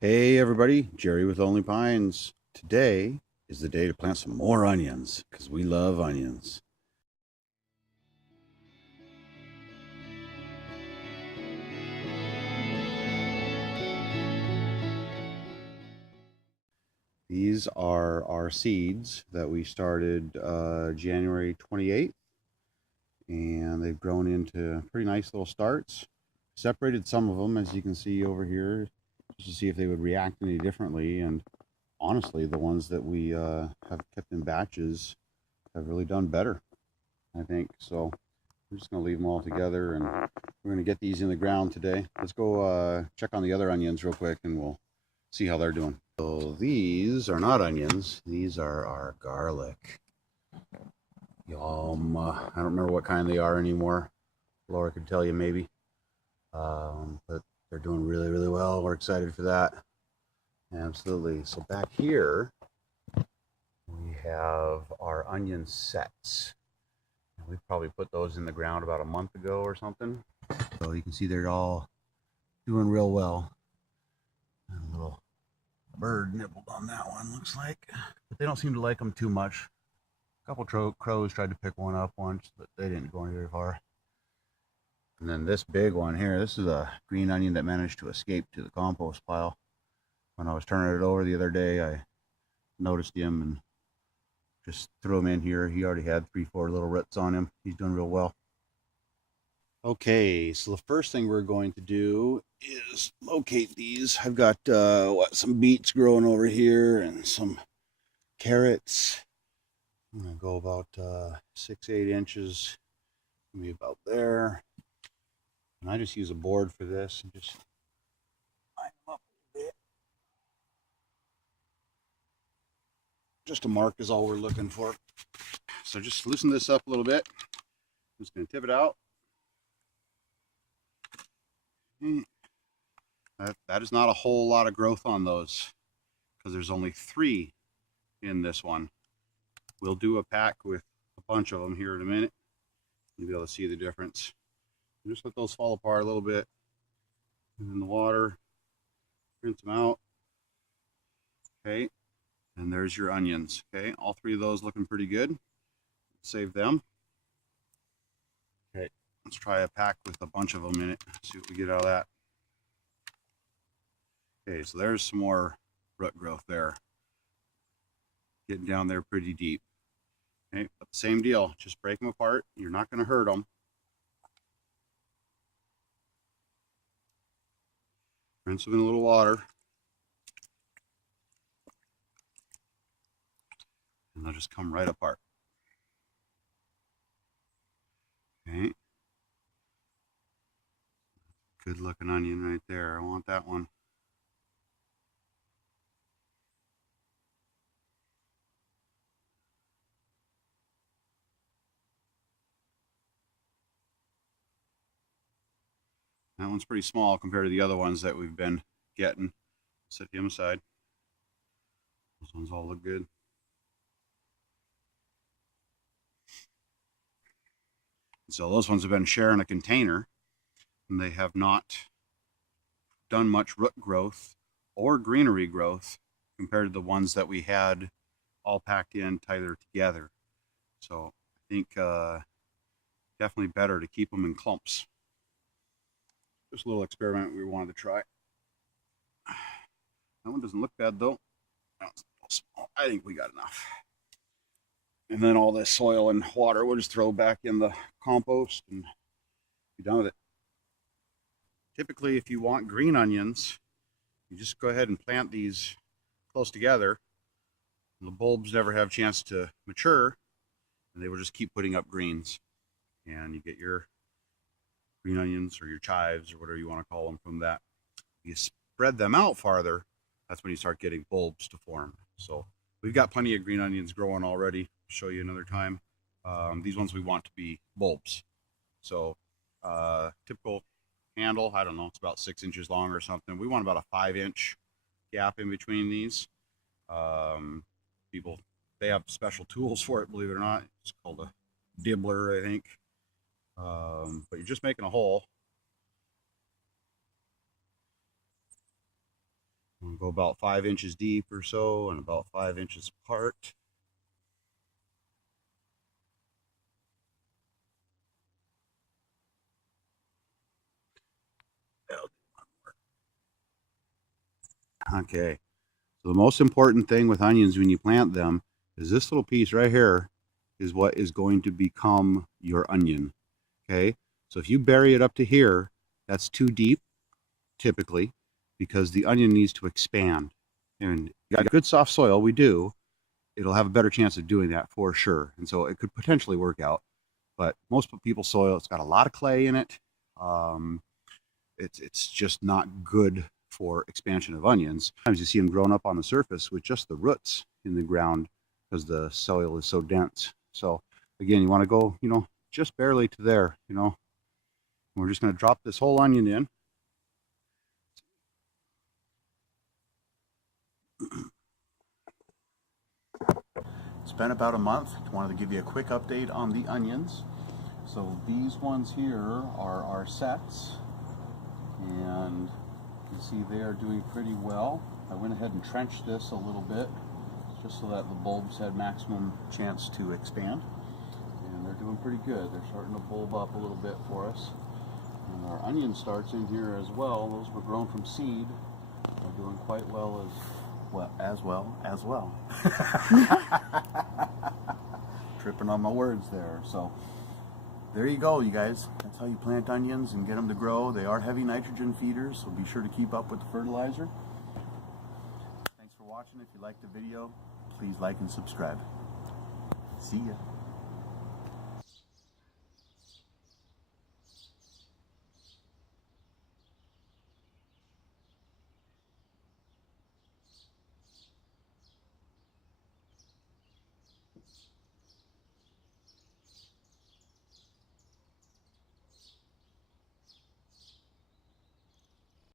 Hey everybody, Jerry with Only Pines. Today is the day to plant some more onions because we love onions. These are our seeds that we started January 28th, and they've grown into pretty nice little starts. Separated some of them, as you can see over here, just to see if they would react any differently. And honestly, the ones that we have kept in batches have really done better, I think. So we're just going to leave them all together, and we're going to get these in the ground today. Let's go check on the other onions real quick, and we'll see how they're doing. So these are not onions. These are our garlic. Yum. I don't remember what kind they are anymore. Laura could tell you maybe. But they're doing really, really well. We're excited for that. Absolutely. So back here, we have our onion sets. We probably put those in the ground about a month ago or something. So you can see they're all doing real well. And a little bird nibbled on that one, looks like. But they don't seem to like them too much. A couple crows tried to pick one up once, but they didn't go very far. And then this big one here, this is a green onion that managed to escape to the compost pile. When I was turning it over the other day, I noticed him and just threw him in here. He already had 3-4 little roots on him. He's doing real well. Okay, so the first thing we're going to do is locate these. I've got some beets growing over here and some carrots. I'm gonna go about 6-8 inches, maybe about there. And I just use a board for this and just line them up a bit. Just a mark is all we're looking for. So just loosen this up a little bit. I'm just gonna tip it out. That is not a whole lot of growth on those because there's only 3 in this one. We'll do a pack with a bunch of them here in a minute. You'll be able to see the difference. Just let those fall apart a little bit in the water, rinse them out. Okay, and there's your onions. Okay, all 3 of those looking pretty good. Save them. Okay, let's try a pack with a bunch of them in it. See what we get out of that. Okay, so there's some more root growth there. Getting down there pretty deep. Okay, but same deal. Just break them apart. You're not going to hurt them. Rinse them in a little water. And they'll just come right apart. Okay. Good looking onion right there. I want that one. That one's pretty small compared to the other ones that we've been getting. Set him aside. Those ones all look good. So those ones have been sharing a container, and they have not done much root growth or greenery growth compared to the ones that we had all packed in tighter together. So I think definitely better to keep them in clumps. Just a little experiment we wanted to try. That one doesn't look bad though. I think we got enough. And then all this soil and water we'll just throw back in the compost and be done with it. Typically, if you want green onions, you just go ahead and plant these close together. The bulbs never have a chance to mature, and they will just keep putting up greens. And you get your green onions or your chives or whatever you want to call them from that. You spread them out farther, that's when you start getting bulbs to form. So we've got plenty of green onions growing already. I'll show you another time. These ones we want to be bulbs. So typical handle, I don't know, it's about 6 inches long or something. We want about a 5-inch gap in between these. People, they have special tools for it, believe it or not. It's called a dibbler, I think. But you're just making a hole. Go about 5 inches deep or so and about 5 inches apart. Okay, so the most important thing with onions when you plant them is this little piece right here is what is going to become your onion. Okay, so if you bury it up to here, that's too deep typically, because the onion needs to expand. And you got good soft soil, we do, it'll have a better chance of doing that for sure. And so it could potentially work out. But most people's soil, it's got a lot of clay in it. It's just not good for expansion of onions. Sometimes you see them growing up on the surface with just the roots in the ground because the soil is so dense. So again, you want to go, just barely to there, We're just going to drop this whole onion in. It's been about a month. I wanted to give you a quick update on the onions. So these ones here are our sets, and you can see they are doing pretty well. I went ahead and trenched this a little bit just so that the bulbs had maximum chance to expand, and they're doing pretty good. They're starting to bulb up a little bit for us. And our onion starts in here as well. Those were grown from seed. They're doing quite well as well. Tripping on my words there. So there you go, you guys. That's how you plant onions and get them to grow. They are heavy nitrogen feeders, so be sure to keep up with the fertilizer. Thanks for watching. If you liked the video, please like and subscribe. See ya.